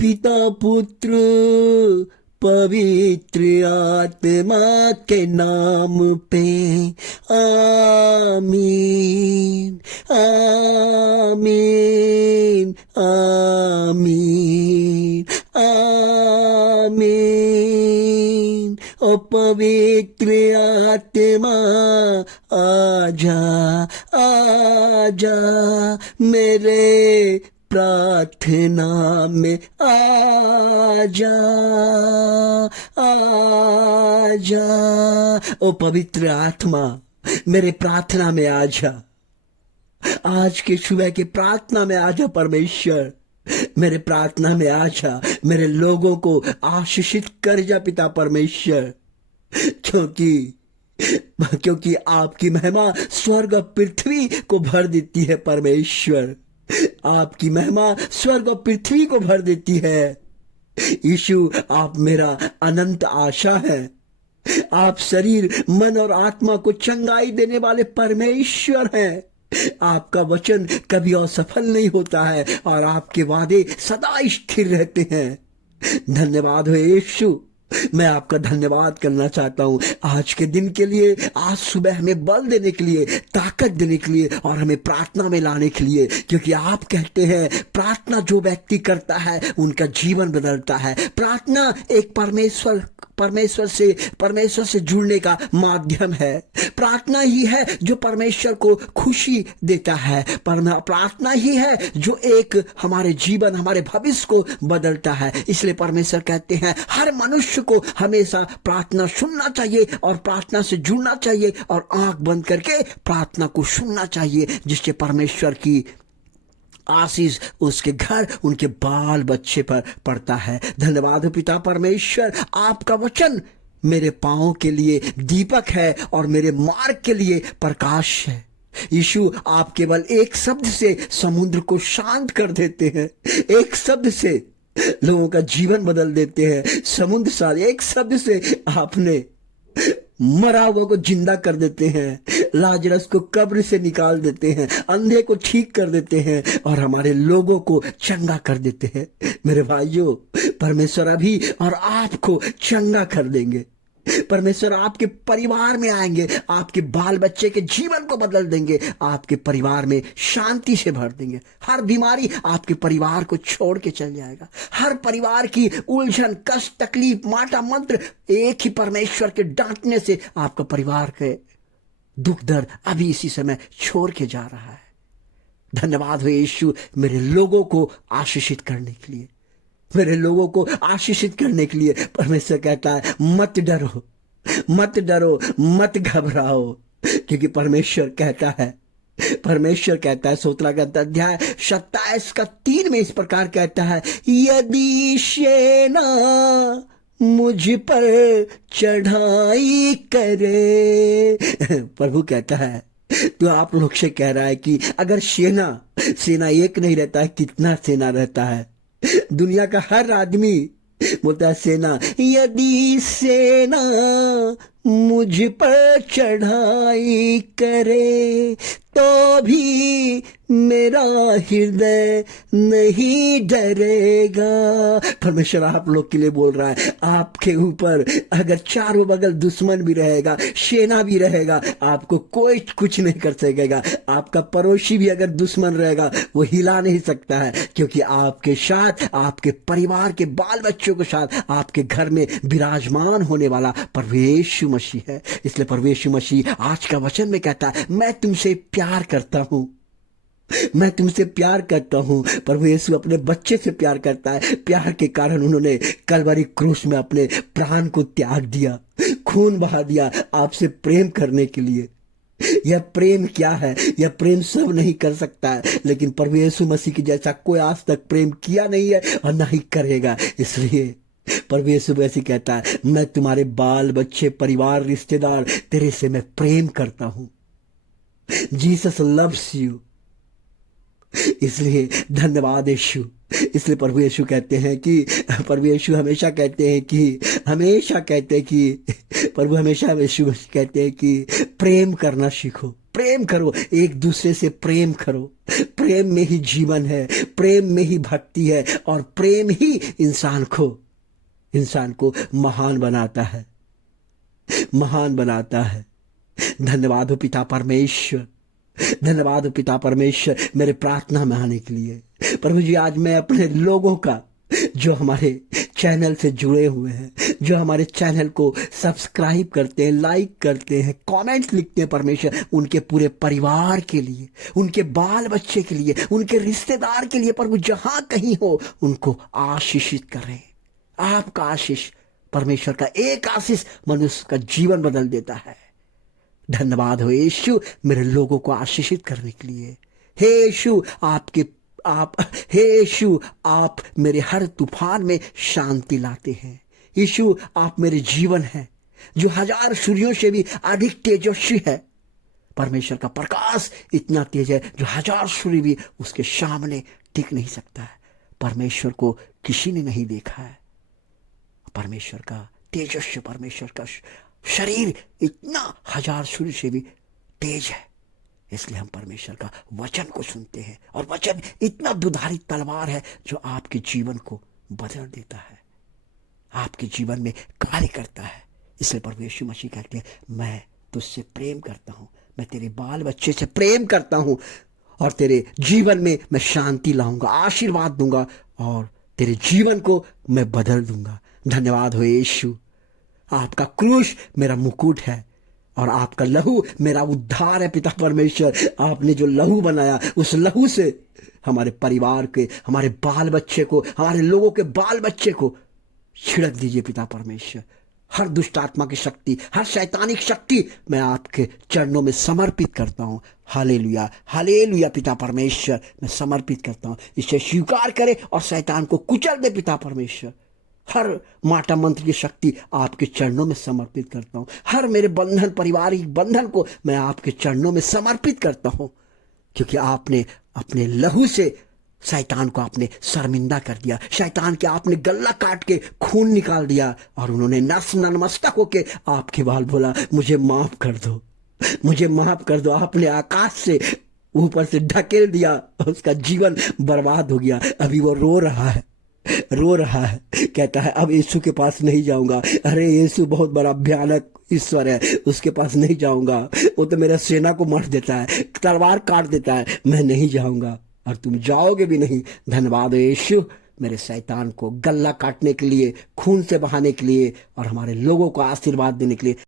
पिता पुत्र पवित्र आत्मा के नाम पे आमीन आमीन आमीन आमीन। ओ पवित्र आत्मा आजा आजा मेरे प्रार्थना में आजा आजा। ओ पवित्र आत्मा मेरे प्रार्थना में आजा, आज के सुबह की प्रार्थना में आजा परमेश्वर, मेरे प्रार्थना में आजा, मेरे लोगों को आशीषित कर जा पिता परमेश्वर, क्योंकि आपकी महिमा स्वर्ग और पृथ्वी को भर देती है परमेश्वर, आपकी महिमा स्वर्ग और पृथ्वी को भर देती है। यीशु आप मेरा अनंत आशा है, आप शरीर मन और आत्मा को चंगाई देने वाले परमेश्वर हैं। आपका वचन कभी असफल नहीं होता है और आपके वादे सदा स्थिर रहते हैं। धन्यवाद हो यीशु, मैं आपका धन्यवाद करना चाहता हूँ आज के दिन के लिए, आज सुबह हमें बल देने के लिए, ताकत देने के लिए और हमें प्रार्थना में लाने के लिए, क्योंकि आप कहते हैं प्रार्थना जो व्यक्ति करता है उनका जीवन बदलता है। प्रार्थना एक परमेश्वर से जुड़ने का माध्यम है। प्रार्थना ही है जो परमेश्वर को खुशी देता है। प्रार्थना ही है जो एक हमारे जीवन, हमारे भविष्य को बदलता है। इसलिए परमेश्वर कहते हैं हर मनुष्य को हमेशा प्रार्थना सुनना चाहिए और प्रार्थना से जुड़ना चाहिए और आंख बंद करके प्रार्थना को सुनना चाहिए, जिससे परमेश्वर की आशीष उसके घर, उनके बाल बच्चे पर पड़ता है। धन्यवाद हो पिता परमेश्वर, आपका वचन मेरे पांव के लिए दीपक है और मेरे मार्ग के लिए प्रकाश है। यीशु आप केवल एक शब्द से समुद्र को शांत कर देते हैं, एक शब्द से लोगों का जीवन बदल देते हैं। समुद्र सा एक शब्द से आपने मरा हुआ को जिंदा कर देते हैं, लाजरस को कब्र से निकाल देते हैं, अंधे को ठीक कर देते हैं और हमारे लोगों को चंगा कर देते हैं। मेरे भाइयों, परमेश्वर अभी और आपको चंगा कर देंगे। परमेश्वर आपके परिवार में आएंगे, आपके बाल बच्चे के जीवन को बदल देंगे, आपके परिवार में शांति से भर देंगे। हर बीमारी आपके परिवार को छोड़ के चल जाएगा। हर परिवार की उलझन, कष्ट, तकलीफ, माटा मंत्र एक ही परमेश्वर के डांटने से आपका परिवार के दुख दर्द अभी इसी समय छोड़ के जा रहा है। धन्यवाद हो यीशु मेरे लोगों को आशीषित करने के लिए, मेरे लोगों को आशीषित करने के लिए। परमेश्वर कहता है मत डरो, मत डरो, मत घबराओ, क्योंकि परमेश्वर कहता है 17 का अध्याय 27 का 3 में इस प्रकार कहता है, यदि सेना मुझ पर चढ़ाई करे। प्रभु कहता है, तो आप लोग से कह रहा है कि अगर सेना एक नहीं रहता है, कितना सेना रहता है। दुनिया का हर आदमी बोलता है सेना। यदि सेना मुझ पर चढ़ाई करे तो भी मेरा हृदय नहीं डरेगा। परमेश्वर आप लोग के लिए बोल रहा है, आपके ऊपर अगर चारों बगल दुश्मन भी रहेगा, सेना भी रहेगा, आपको कोई कुछ नहीं कर सकेगा। आपका पड़ोसी भी अगर दुश्मन रहेगा वो हिला नहीं सकता है, क्योंकि आपके साथ, आपके परिवार के बाल बच्चों के साथ आपके घर में विराजमान होने वाला प्रभु यीशु मसीह है। इसलिए प्रभु यीशु मसीह आज का वचन में कहता है, मैं तुमसे प्यार करता हूं, मैं तुमसे प्यार करता हूं। प्रभु यीशु अपने बच्चे से प्यार करता है। प्यार के कारण उन्होंने कलवरी क्रूस में अपने प्राण को त्याग दिया, खून बहा दिया आपसे प्रेम करने के लिए। यह प्रेम क्या है? यह प्रेम सब नहीं कर सकता है, लेकिन प्रभु यीशु मसीह की जैसा कोई आज तक प्रेम किया नहीं है और ना ही करेगा। इसलिए प्रभु यीशु ऐसे कहता है, मैं तुम्हारे बाल बच्चे, परिवार, रिश्तेदार, तेरे से मैं प्रेम करता हूं। Jesus loves you. इसलिए धन्यवाद यीशु। इसलिए प्रभु यीशु कहते हैं कि प्रभु यीशु हमेशा कहते हैं कि प्रभु हमेशा यीशु कहते हैं कि प्रेम करना सीखो, प्रेम करो, एक दूसरे से प्रेम करो। प्रेम में ही जीवन है, प्रेम में ही भक्ति है, और प्रेम ही इंसान को महान बनाता है, महान बनाता है। धन्यवाद हो पिता परमेश्वर, धन्यवाद हो पिता परमेश्वर मेरे प्रार्थना में आने के लिए। प्रभु जी, आज मैं अपने लोगों का जो हमारे चैनल से जुड़े हुए हैं, जो हमारे चैनल को सब्सक्राइब करते हैं, लाइक करते हैं, कमेंट लिखते हैं, परमेश्वर उनके पूरे परिवार के लिए, उनके बाल बच्चे के लिए, उनके रिश्तेदार के लिए प्रभु जहां कहीं हो उनको आशीषित करें। आपका आशीष, परमेश्वर का एक आशीष मनुष्य का जीवन बदल देता है। धन्यवाद हो यीशु मेरे लोगों को आशीषित करने के लिए। हे यीशु, हे यीशु, आप मेरे हर तूफान में शांति लाते हैं। यीशु, आप मेरे जीवन हैं जो 1000 सूर्यों से भी अधिक तेजस्वी है। परमेश्वर का प्रकाश इतना तेज है जो 1000 सूर्य भी उसके सामने टिक नहीं सकता है। परमेश्वर को किसी ने नहीं देखा है। परमेश्वर का तेजस्वी, परमेश्वर का शरीर इतना 1000 सूर्य से भी तेज है। इसलिए हम परमेश्वर का वचन को सुनते हैं, और वचन इतना दुधारी तलवार है जो आपके जीवन को बदल देता है, आपके जीवन में कार्य करता है। इसलिए प्रभु यीशु मसीह कहते हैं, मैं तुझसे प्रेम करता हूं, मैं तेरे बाल बच्चे से प्रेम करता हूं, और तेरे जीवन में मैं शांति लाऊंगा, आशीर्वाद दूंगा, और तेरे जीवन को मैं बदल दूंगा। धन्यवाद हो यीशु, आपका क्रूस मेरा मुकुट है, और आपका लहू मेरा उद्धार है। पिता परमेश्वर, आपने जो लहू बनाया, उस लहू से हमारे परिवार के, हमारे बाल बच्चे को, हमारे लोगों के बाल बच्चे को छिड़क दीजिए पिता परमेश्वर। हर दुष्ट आत्मा की शक्ति, हर शैतानिक शक्ति मैं आपके चरणों में समर्पित करता हूँ। हालेलुया, हालेलुया पिता परमेश्वर, मैं समर्पित करता हूँ। इसे स्वीकार करे और शैतान को कुचल दे पिता परमेश्वर। हर माटा मंत्र की शक्ति आपके चरणों में समर्पित करता हूँ। हर मेरे बंधन, पारिवारिक बंधन को मैं आपके चरणों में समर्पित करता हूँ, क्योंकि आपने अपने लहू से शैतान को आपने शर्मिंदा कर दिया। शैतान के आपने गला काट के खून निकाल दिया, और उन्होंने नतमस्तक होके आपके बाल बोला, मुझे माफ कर दो, मुझे माफ कर दो। आपने आकाश से ऊपर से ढकेल दिया, उसका जीवन बर्बाद हो गया। अभी वो रो रहा है, कहता है अब यीशु के पास नहीं जाऊंगा। अरे यीशु बहुत बड़ा भयानक ईश्वर है, उसके पास नहीं जाऊंगा, वो तो मेरा सेना को मार देता है, तलवार काट देता है, मैं नहीं जाऊंगा, और तुम जाओगे भी नहीं। धन्यवाद यीशु मेरे शैतान को गला काटने के लिए, खून से बहाने के लिए, और हमारे लोगों को आशीर्वाद देने के लिए।